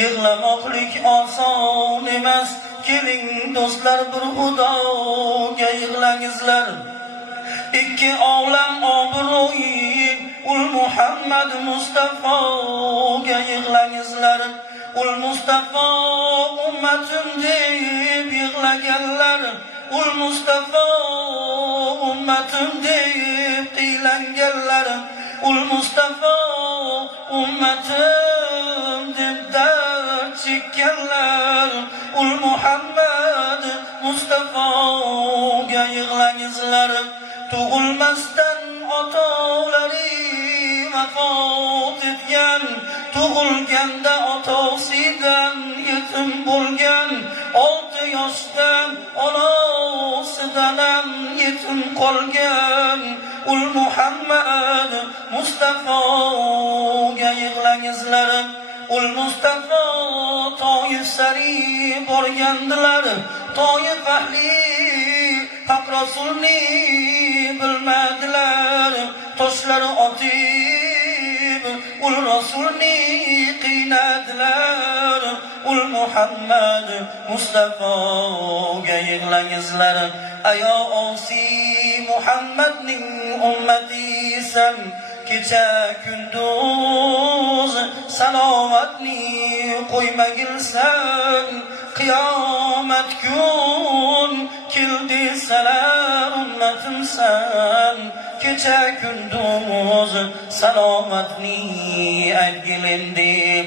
Yig'lamoqlik oson emas, keling do'stlar bir xudoga yig'langizlar. Ikki olam obro'yi ul Muhammad Mustafoga yig'langizlar. Ul Mustafa ummatim deb yig'laganlar, ul Mustafa ummatim deb qiylanganlar, ul Mustafa ummatim deb dard chekkanlar, ul Muhammad Mustafoga yig'langizlar. Tug'ilmasdan otalari vafot etgan, tug'ilganda otasidan yetim bo'lgan, 6 yoshdan onasidan ham yetim qolgan ul Muhammad Mustafoga yig'langizlar. Ul Mustafa Toyif sari borgandilar. Toyif ahli haq rasulni bilmadilar. Toshlari otib ul rasulni qiynadilar. Ul Muhammad Mustafoga yig'langizlar. Ayo osi Muhammadning ummatisan, kecha kunduz salovatni qo'ymagilsan. Qiyomat kun keldi salar ummatimsan, kecha kunduz salovatni aytgilin deb